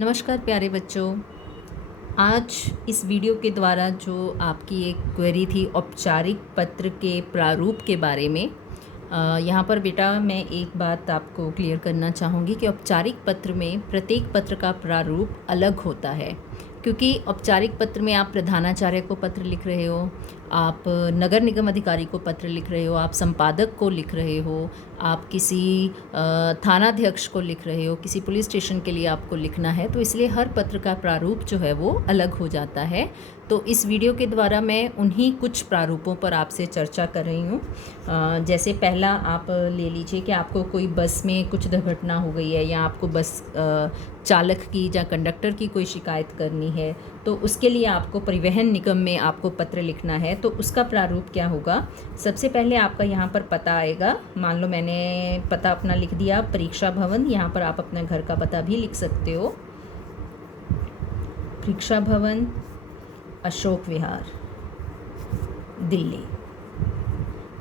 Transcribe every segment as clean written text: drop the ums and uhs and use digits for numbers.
नमस्कार प्यारे बच्चों। आज इस वीडियो के द्वारा जो आपकी एक क्वेरी थी औपचारिक पत्र के प्रारूप के बारे में, यहाँ पर बेटा मैं एक बात आपको क्लियर करना चाहूँगी कि औपचारिक पत्र में प्रत्येक पत्र का प्रारूप अलग होता है, क्योंकि औपचारिक पत्र में आप प्रधानाचार्य को पत्र लिख रहे हो, आप नगर निगम अधिकारी को पत्र लिख रहे हो, आप संपादक को लिख रहे हो, आप किसी थानाध्यक्ष को लिख रहे हो, किसी पुलिस स्टेशन के लिए आपको लिखना है, तो इसलिए हर पत्र का प्रारूप जो है वो अलग हो जाता है। तो इस वीडियो के द्वारा मैं उन्हीं कुछ प्रारूपों पर आपसे चर्चा कर रही हूँ। जैसे पहला आप ले लीजिए कि आपको कोई बस में कुछ दुर्घटना हो गई है या आपको बस चालक की या कंडक्टर की कोई शिकायत करनी है, तो उसके लिए आपको परिवहन निगम में आपको पत्र लिखना है। तो उसका प्रारूप क्या होगा? सबसे पहले आपका यहाँ पर पता आएगा। मान लो मैंने पता अपना लिख दिया परीक्षा भवन, यहाँ पर आप अपने घर का पता भी लिख सकते हो, परीक्षा भवन, अशोक विहार, दिल्ली।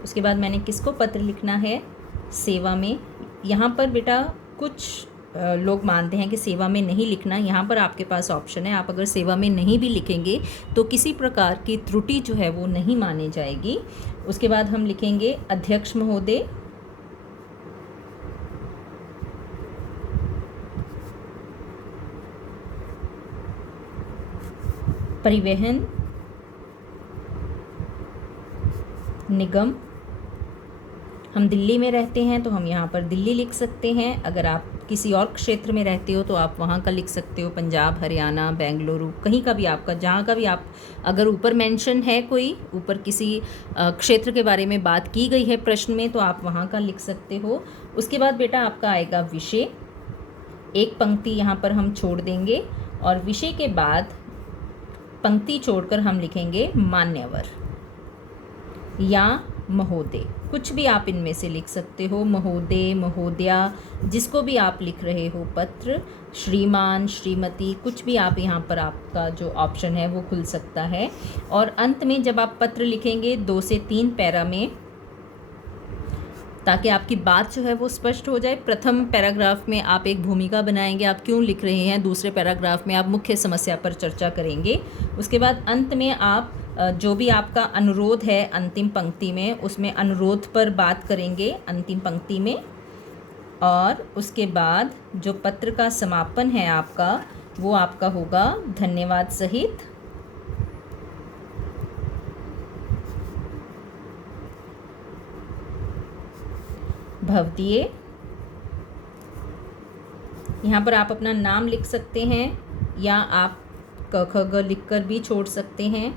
उसके बाद मैंने किसको पत्र लिखना है? सेवा में। यहाँ पर बेटा कुछ लोग मानते हैं कि सेवा में नहीं लिखना, यहाँ पर आपके पास ऑप्शन है। आप अगर सेवा में नहीं भी लिखेंगे तो किसी प्रकार की त्रुटि जो है वो नहीं मानी जाएगी। उसके बाद हम लिखेंगे अध्यक्ष महोदय, परिवहन निगम। हम दिल्ली में रहते हैं तो हम यहाँ पर दिल्ली लिख सकते हैं। अगर आप किसी और क्षेत्र में रहते हो तो आप वहाँ का लिख सकते हो, पंजाब, हरियाणा, बेंगलुरु, कहीं का भी आपका, जहाँ का भी आप, अगर ऊपर मेंशन है कोई, ऊपर किसी क्षेत्र के बारे में बात की गई है प्रश्न में, तो आप वहाँ का लिख सकते हो। उसके बाद बेटा आपका आएगा विषय। एक पंक्ति यहाँ पर हम छोड़ देंगे और विषय के बाद पंक्ति छोड़कर हम लिखेंगे मान्यवर या महोदय। कुछ भी आप इनमें से लिख सकते हो, महोदय, महोदया, जिसको भी आप लिख रहे हो पत्र, श्रीमान, श्रीमती, कुछ भी आप यहाँ पर, आपका जो ऑप्शन है वो खुल सकता है। और अंत में जब आप पत्र लिखेंगे 2 से 3 पैरा में, ताकि आपकी बात जो है वो स्पष्ट हो जाए। प्रथम पैराग्राफ में आप एक भूमिका बनाएंगे, आप क्यों लिख रहे हैं। दूसरे पैराग्राफ में आप मुख्य समस्या पर चर्चा करेंगे। उसके बाद अंत में आप जो भी आपका अनुरोध है अंतिम पंक्ति में, उसमें अनुरोध पर बात करेंगे अंतिम पंक्ति में। और उसके बाद जो पत्र का समापन है आपका, वो आपका होगा धन्यवाद सहित भवदीय। यहाँ पर आप अपना नाम लिख सकते हैं या आप क ख ग लिख कर भी छोड़ सकते हैं।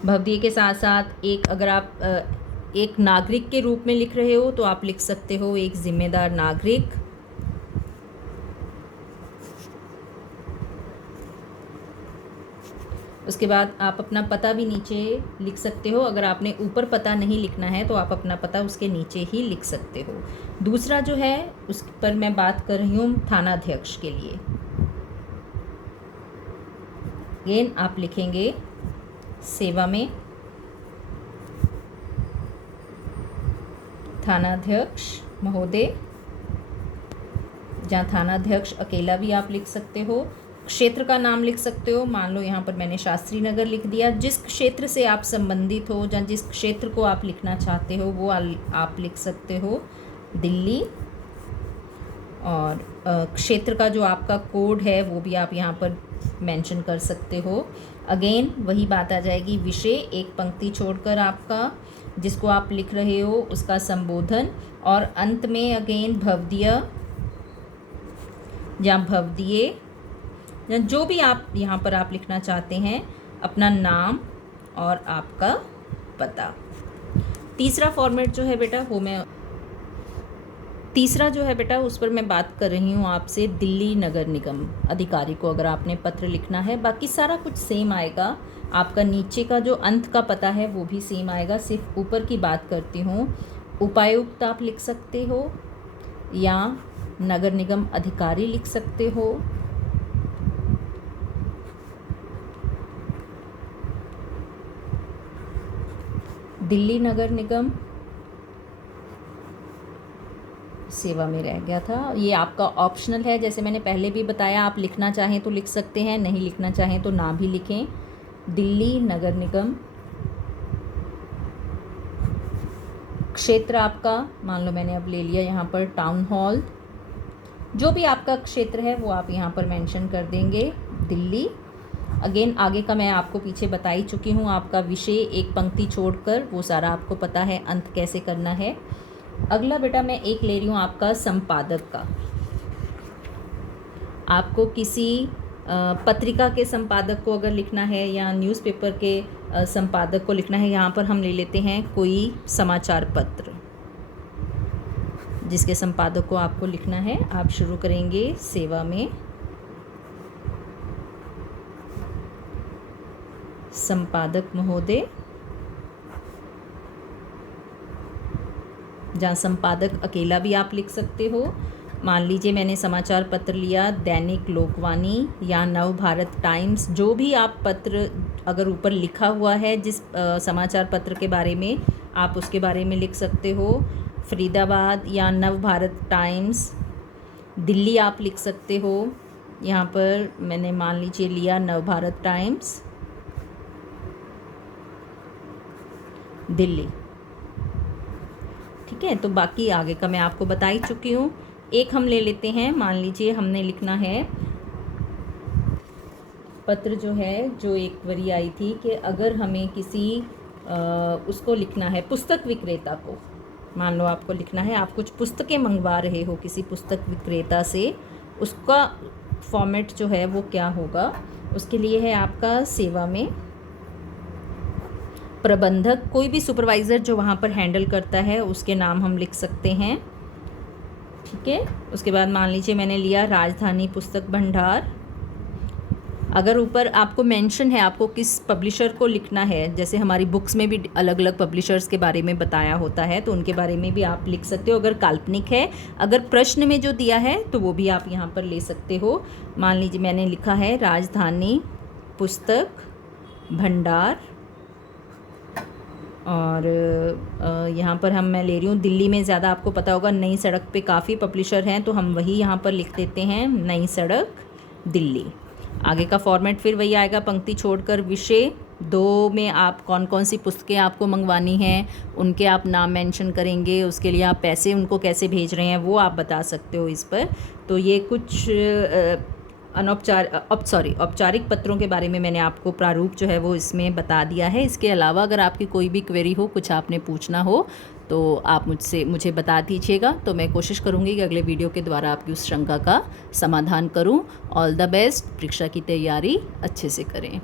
भवदीय के साथ साथ एक, अगर आप एक नागरिक के रूप में लिख रहे हो तो आप लिख सकते हो एक जिम्मेदार नागरिक। उसके बाद आप अपना पता भी नीचे लिख सकते हो। अगर आपने ऊपर पता नहीं लिखना है तो आप अपना पता उसके नीचे ही लिख सकते हो। दूसरा जो है उस पर मैं बात कर रही हूँ थानाध्यक्ष के लिए। अगेन आप लिखेंगे सेवा में थानाध्यक्ष महोदय, जहाँ थानाध्यक्ष अकेला भी आप लिख सकते हो। क्षेत्र का नाम लिख सकते हो। मान लो यहाँ पर मैंने शास्त्री नगर लिख दिया। जिस क्षेत्र से आप संबंधित हो या जिस क्षेत्र को आप लिखना चाहते हो वो आप लिख सकते हो दिल्ली। और क्षेत्र का जो आपका कोड है वो भी आप यहाँ पर मेंशन कर सकते हो। अगेन वही बात आ जाएगी, विषय एक पंक्ति छोड़कर आपका जिसको आप लिख रहे हो उसका संबोधन, और अंत में अगेन भवदीय या भवदीय या जो भी आप यहाँ पर आप लिखना चाहते हैं, अपना नाम और आपका पता। तीसरा फॉर्मेट जो है बेटा वो मैं तीसरा जो है बेटा उस पर मैं बात कर रही हूँ आपसे दिल्ली नगर निगम अधिकारी को अगर आपने पत्र लिखना है। बाकी सारा कुछ सेम आएगा। आपका नीचे का जो अंत का पता है वो भी सेम आएगा, सिर्फ ऊपर की बात करती हूँ। उपायुक्त आप लिख सकते हो या नगर निगम अधिकारी लिख सकते हो। दिल्ली नगर निगम सेवा में रह गया था। ये आपका ऑप्शनल है, जैसे मैंने पहले भी बताया, आप लिखना चाहें तो लिख सकते हैं, नहीं लिखना चाहें तो ना भी लिखें। दिल्ली नगर निगम। क्षेत्र आपका, मान लो मैंने अब ले लिया यहाँ पर टाउन हॉल। जो भी आपका क्षेत्र है वो आप यहाँ पर मेंशन कर देंगे, दिल्ली। अगेन आगे का मैं आपको पीछे बता ही चुकी हूँ, आपका विषय एक पंक्ति छोड़कर, वो सारा आपको पता है, अंत कैसे करना है। अगला बेटा मैं एक ले रही हूँ आपका संपादक का। आपको किसी पत्रिका के संपादक को अगर लिखना है या न्यूज़पेपर के संपादक को लिखना है, यहाँ पर हम ले लेते हैं कोई समाचार पत्र जिसके संपादक को आपको लिखना है। आप शुरू करेंगे सेवा में, संपादक महोदय। जहाँ संपादक अकेला भी आप लिख सकते हो। मान लीजिए मैंने समाचार पत्र लिया दैनिक लोकवाणी या नव भारत टाइम्स, जो भी आप पत्र अगर ऊपर लिखा हुआ है जिस समाचार पत्र के बारे में, आप उसके बारे में लिख सकते हो। फरीदाबाद या नव भारत टाइम्स। दिल्ली आप लिख सकते हो, यहाँ पर मैंने मान लीजिए लिया नव भारत टाइम्स, दिल्ली। ठीक है, तो बाकी आगे का मैं आपको बता ही चुकी हूँ। एक हम ले लेते हैं, मान लीजिए हमने लिखना है पत्र जो है, जो एक क्वेरी आई थी कि अगर हमें किसी उसको लिखना है पुस्तक विक्रेता को, मान लो आपको लिखना है, आप कुछ पुस्तकें मंगवा रहे हो किसी पुस्तक विक्रेता से, उसका फॉर्मेट जो है वो क्या होगा। उसके लिए है आपका सेवा में प्रबंधक, कोई भी सुपरवाइज़र जो वहाँ पर हैंडल करता है उसके नाम हम लिख सकते हैं। ठीक है, उसके बाद मान लीजिए मैंने लिया राजधानी पुस्तक भंडार। अगर ऊपर आपको मेंशन है आपको किस पब्लिशर को लिखना है, जैसे हमारी बुक्स में भी अलग अलग पब्लिशर्स के बारे में बताया होता है, तो उनके बारे में भी आप लिख सकते हो अगर काल्पनिक है। अगर प्रश्न में जो दिया है तो वो भी आप यहाँ पर ले सकते हो। मान लीजिए मैंने लिखा है राजधानी पुस्तक भंडार, और यहाँ पर मैं ले रही हूँ दिल्ली में, ज़्यादा आपको पता होगा नई सड़क पे काफ़ी पब्लिशर हैं, तो हम वही यहाँ पर लिख देते हैं नई सड़क दिल्ली। आगे का फॉर्मेट फिर वही आएगा, पंक्ति छोड़कर विषय 2 में आप कौन कौन सी पुस्तकें आपको मंगवानी हैं उनके आप नाम मेंशन करेंगे, उसके लिए आप पैसे उनको कैसे भेज रहे हैं वो आप बता सकते हो इस पर। तो ये कुछ औपचारिक पत्रों के बारे में मैंने आपको प्रारूप जो है वो इसमें बता दिया है। इसके अलावा अगर आपकी कोई भी क्वेरी हो, कुछ आपने पूछना हो, तो आप मुझे बता दीजिएगा, तो मैं कोशिश करूँगी कि अगले वीडियो के द्वारा आपकी उस शंका का समाधान करूँ। ऑल द बेस्ट, परीक्षा की तैयारी अच्छे से करें।